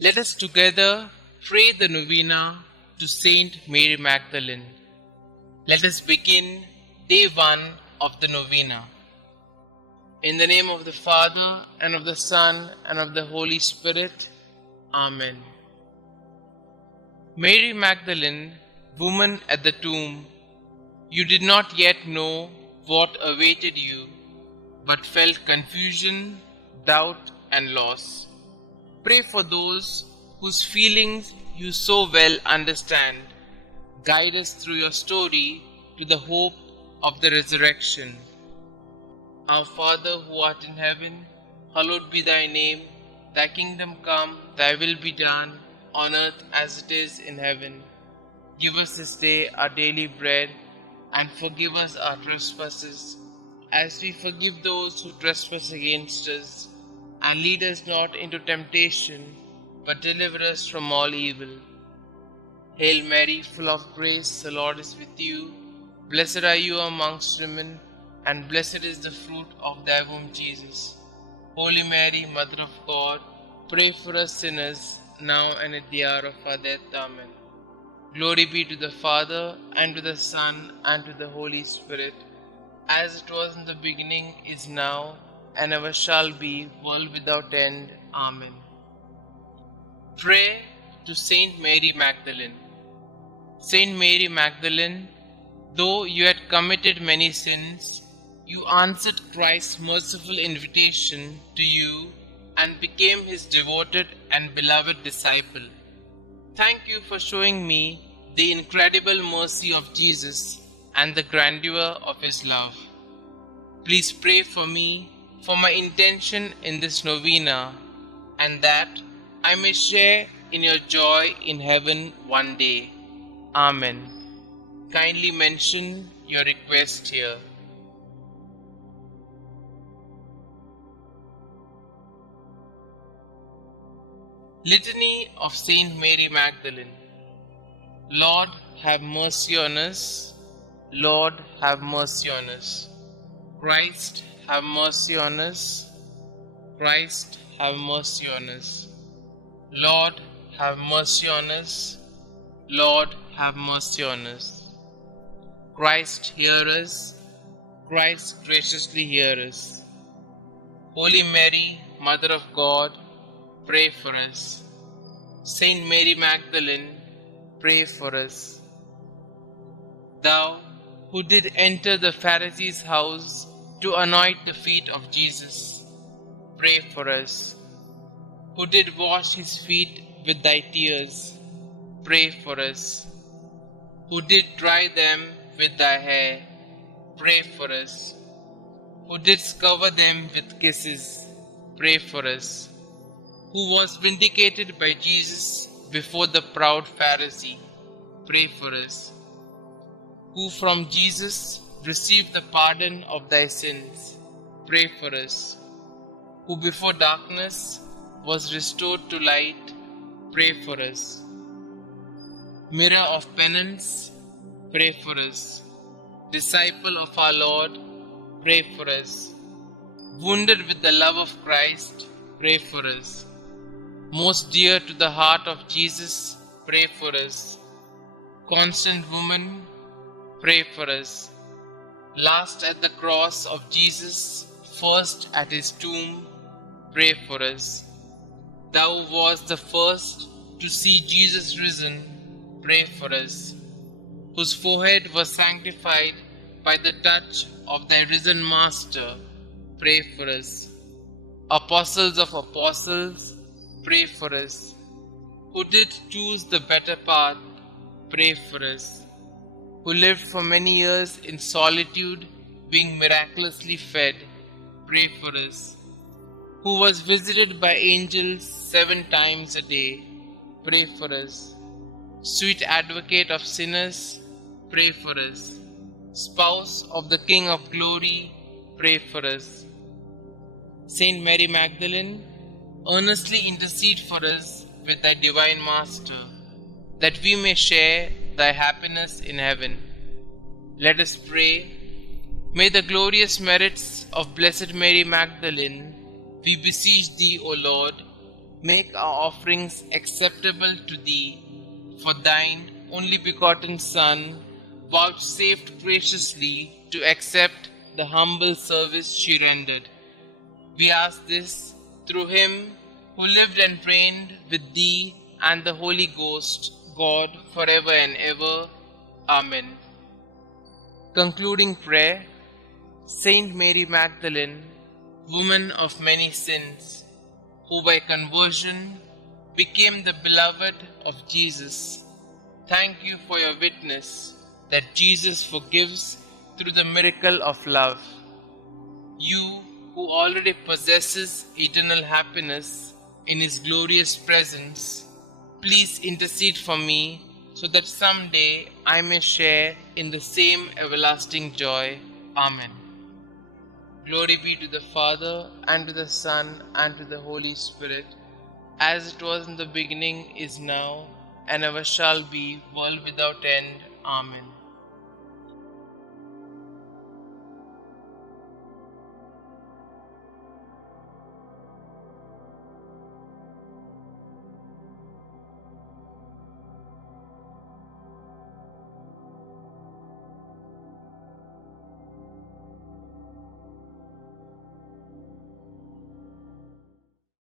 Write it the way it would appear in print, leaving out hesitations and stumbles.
Let us together pray the Novena to St Mary Magdalene. Let us begin day 1 of the Novena. In the name of the Father, and of the Son, and of the Holy Spirit. Amen. Mary Magdalene, woman at the tomb, you did not yet know what awaited you, but felt confusion, doubt, and loss. Pray for those whose feelings you so well understand. Guide us through your story to the hope of the resurrection. Our Father who art in heaven, hallowed be thy name. Thy kingdom come, thy will be done, on earth as it is in heaven. Give us this day our daily bread, and forgive us our trespasses, as we forgive those who trespass against us. And lead us not into temptation, but deliver us from all evil. Hail Mary, full of grace, the Lord is with you. Blessed are you amongst women, and blessed is the fruit of thy womb, Jesus. Holy Mary, Mother of God, pray for us sinners, now and at the hour of our death. Amen. Glory be to the Father, and to the Son, and to the Holy Spirit, as it was in the beginning, is now, and ever shall be, world without end. Amen. Pray to St Mary Magdalene. St Mary Magdalene, though you had committed many sins, you answered Christ's merciful invitation to you and became his devoted and beloved disciple. Thank you for showing me the incredible mercy of Jesus and the grandeur of his love. Please pray for me, for my intention in this novena, and that I may share in your joy in heaven one day. Amen. Kindly mention your request here. Litany of Saint Mary Magdalene. Lord, have mercy on us. Lord, have mercy on us. Christ, have mercy on us. Christ, have mercy on us. Lord, have mercy on us. Lord, have mercy on us. Christ, hear us. Christ, graciously hear us. Holy Mary, Mother of God, pray for us. Saint Mary Magdalene, pray for us. Thou, who did enter the Pharisee's house to anoint the feet of Jesus, pray for us. Who did wash his feet with thy tears, pray for us. Who did dry them with thy hair, pray for us. Who didst cover them with kisses, pray for us. Who was vindicated by Jesus before the proud Pharisee, pray for us. Who from Jesus received the pardon of thy sins, pray for us. Who before darkness was restored to light, pray for us. Mirror of penance, pray for us. Disciple of our Lord, pray for us. Wounded with the love of Christ, pray for us. Most dear to the heart of Jesus, pray for us. Constant woman, pray for us. Last at the cross of Jesus, first at his tomb, pray for us. Thou wast the first to see Jesus risen, pray for us. Whose forehead was sanctified by the touch of thy risen Master, pray for us. Apostles of apostles, pray for us. Who did choose the better path, pray for us. Who lived for many years in solitude, being miraculously fed, pray for us. Who was visited by angels 7 times a day, pray for us. Sweet advocate of sinners, pray for us. Spouse of the King of glory, pray for us. Saint Mary Magdalene, earnestly intercede for us with thy divine Master, that we may share thy happiness in heaven. Let us pray. May the glorious merits of Blessed Mary Magdalene, we beseech thee, O Lord, Make our offerings acceptable to thee, for thine only begotten Son vouchsafed graciously to accept the humble service she rendered. We ask this through him who lived and reigned with thee and the Holy Ghost, God, forever and ever. Amen. Concluding prayer. Saint Mary Magdalene, woman of many sins, who by conversion became the beloved of Jesus, thank you for your witness that Jesus forgives through the miracle of love. You who already possesses eternal happiness in His glorious presence, please intercede for me so that someday I may share in the same everlasting joy. Amen. Glory be to the Father, and to the Son, and to the Holy Spirit, as it was in the beginning, is now, and ever shall be, world without end. Amen.